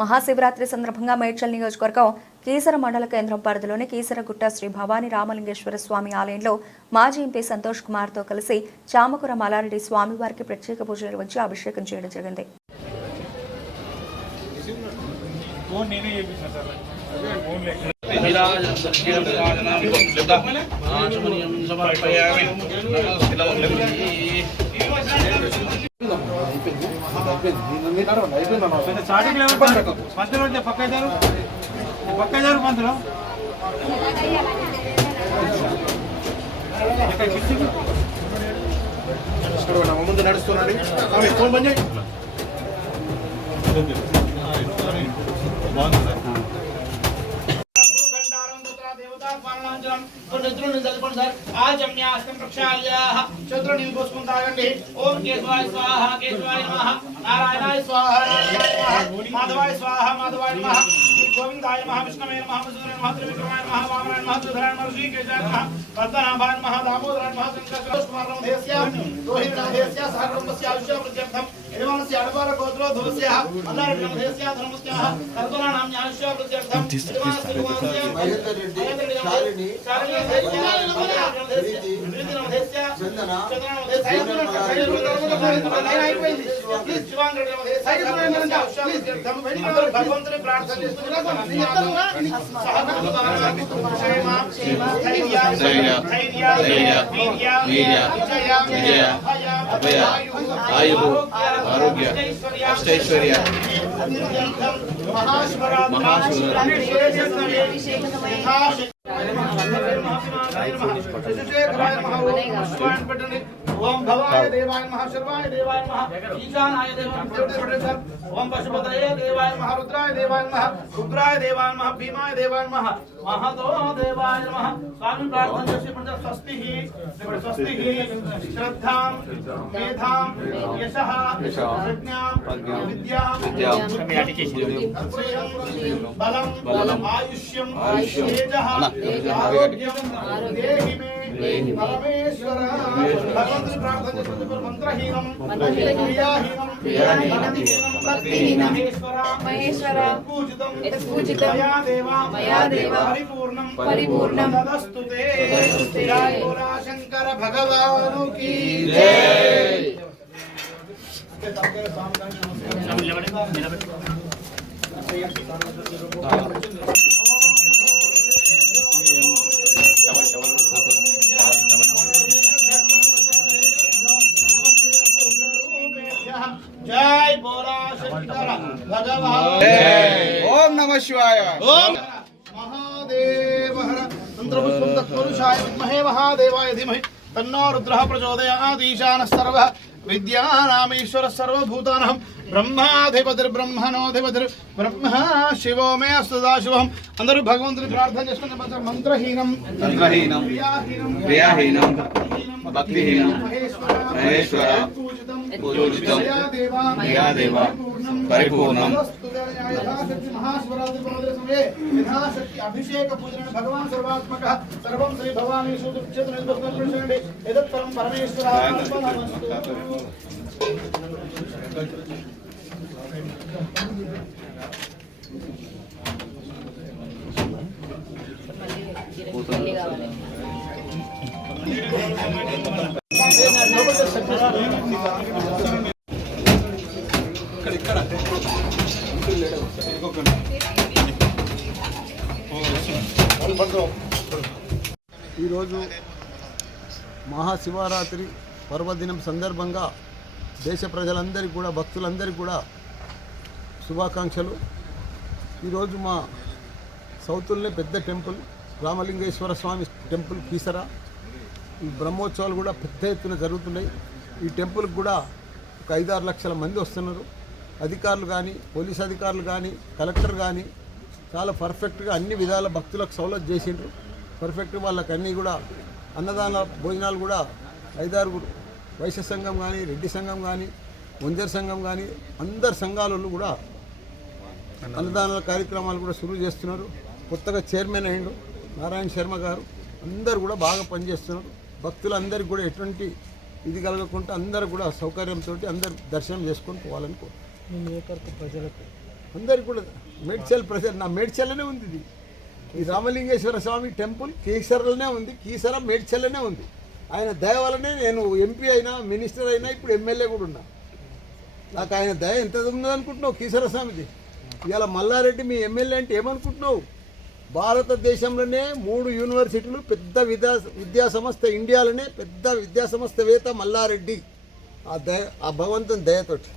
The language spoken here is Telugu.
మహాశివరాత్రి సందర్భంగా మేడ్చల్ నియోజకవర్గం కీసర మండల కేంద్రం పరిధిలోని కీసరగుట్ట శ్రీ భవానీ రామలింగేశ్వర స్వామి ఆలయంలో మాజీ ఎంపీ సంతోష్ కుమార్తో కలిసి చామకూర మల్లారెడ్డి స్వామివారికి ప్రత్యేక పూజలు నిర్వహించి అభిషేకం చేయడం జరిగింది. ముందు నడుస్తున్నాడు ఫోన్ బంద్ చేయి. ఓం కేశవాయ స్వాహ కేశవాయ నమః నారాయణాయ స్వాహ మాధవాయ స్వాహ మాధవాయ నమః గోవిందాయ నమః విష్ణవే నమః మధుసూదనాయ నమః త్రివిక్రమాయ నమః వామనాయ నమః శ్రీధరాయ నమః శ్రీకేశాయ నమః పద్మనాభాయ నమః దామోదరాయ నమః సంకర్షకుమారం దేస్య రోహిణాయ దేస్య సహకుటుంబస్య ఆయుష్యవృద్ధ్యర్థం యజమానస్య అడపార గోత్రో ధోస్య మల్లారెడ్డి దేస్య ధర్మస్య కర్తనానాం ఆయుష్యవృద్ధ్యర్థం యజమానస్య కుమారస్య మహేంద్రరెడ్డి శాలిని భగవంతుని ప్రార్థన ఆరోగ్య అష్టైశ్వర్య ఓం భవాయ దేవాయ నమః శర్వాయ దేవాయ నమః ఈశానాయ దేవాయ ఓం పశుపతయే దేవాయ నమః రుద్రాయ దేవాయ నమః ఉగ్రాయ దేవాయ నమః భీమాయ దేవాయ నమః మహతో దేవాయ నమః స్వామి ప్రార్థన చేసి స్వస్తిః స్వస్తిః శ్రద్ధాం మేధాం యశః ప్రజ్ఞాం విద్యాం బలం ఆయుష్యం తేజః ఆరోగ్యం దేహి మే పరమేశ్వర భగవంతుని ప్రార్థన చేస్తున్న మంత్రహీనం క్రియాహీనం భక్తిహీనం మహేశ్వర పూజితం మయా దేవ పరిపూర్ణం తదస్తుతే జై బోలా శంకర భగవాను కీ జై. జై బోలా శంకర భగవాన్. ఓం నమః శివాయ. ఓం మహాదేవ హర మంత్రపుష్పం తత్పురుషాయ విద్మహే మహాదేవాయ ధీమహి తన్నో రుద్రః ప్రచోదయాత్. ఈశానః సర్వః విద్యానామీశ్వరः సర్వభూతానాం బ్రహ్మాధిపతిర్బ్రహ్మణోధిపతిర్ బ్రహ్మ శివో మే అస్తు సదాశివం. అందరూ భగవంతుని ప్రార్థన చేసుకునే మంత్రహీనం క్రియాహీనం భక్తిహీనం మహేశ్వర పూజితం మయా దేవ పరిపూర్ణం. యథాశక్తి అభిషేక పూజన భగవాన్ సర్వాత్మక సర్వం శ్రీ భవానీ సూత్రండి ఎదత్పరం పరమేశ్వర. ఈరోజు మహాశివరాత్రి పర్వదినం సందర్భంగా దేశ ప్రజలందరికీ కూడా భక్తులందరికీ కూడా శుభాకాంక్షలు. ఈరోజు మా సౌతుల్నే పెద్ద టెంపుల్ రామలింగేశ్వర స్వామి టెంపుల్ కీసర ఈ బ్రహ్మోత్సవాలు కూడా పెద్ద ఎత్తున జరుగుతున్నాయి. ఈ టెంపుల్కి కూడా ఒక 5-6 లక్షల మంది వస్తున్నారు. అధికారులు కానీ పోలీస్ అధికారులు కానీ కలెక్టర్ కానీ చాలా పర్ఫెక్ట్గా అన్ని విధాల భక్తులకు సౌలభ్యం చేసిండ్రు. పర్ఫెక్ట్గా వాళ్ళకి అన్నీ కూడా అన్నదాన భోజనాలు కూడా 5-6 వైశ్య సంఘం కానీ రెడ్డి సంఘం కానీ వంజర్ సంఘం కానీ అందరు సంఘాలలో కూడా అన్నదానాల కార్యక్రమాలు కూడా షురూ చేస్తున్నారు. కొత్తగా చైర్మన్ అయ్యిండు నారాయణ శర్మ గారు. అందరూ కూడా బాగా పనిచేస్తున్నారు. భక్తులందరికీ కూడా ఎటువంటి ఇది కలగకుండా అందరూ కూడా సౌకర్యంతో అందరూ దర్శనం చేసుకొని పోవాలని కోరుతున్నాను. అందరికి కూడా మేడ్చల్ ప్రజలు నా మేడ్చల్లోనే ఉంది ఇది. ఈ రామలింగేశ్వర స్వామి టెంపుల్ కీసరలోనే ఉంది, కీసర మేడ్చల్లోనే ఉంది. ఆయన దయ వల్లనే నేను ఎంపీ అయినా, మినిస్టర్ అయినా, ఇప్పుడు ఎమ్మెల్యే కూడా ఉన్నా. నాకు ఆయన దయ ఎంత ఉందనుకుంటున్నావు కీసర స్వామిది? ఇవాళ మల్లారెడ్డి మీ ఎమ్మెల్యే అంటే ఏమనుకుంటున్నావు? భారతదేశంలోనే 3 యూనివర్సిటీలు, పెద్ద విద్యా సంస్థ, ఇండియాలోనే పెద్ద విద్యా సంస్థవేత్త మల్లారెడ్డి. ఆ భగవంతుని దయతోటి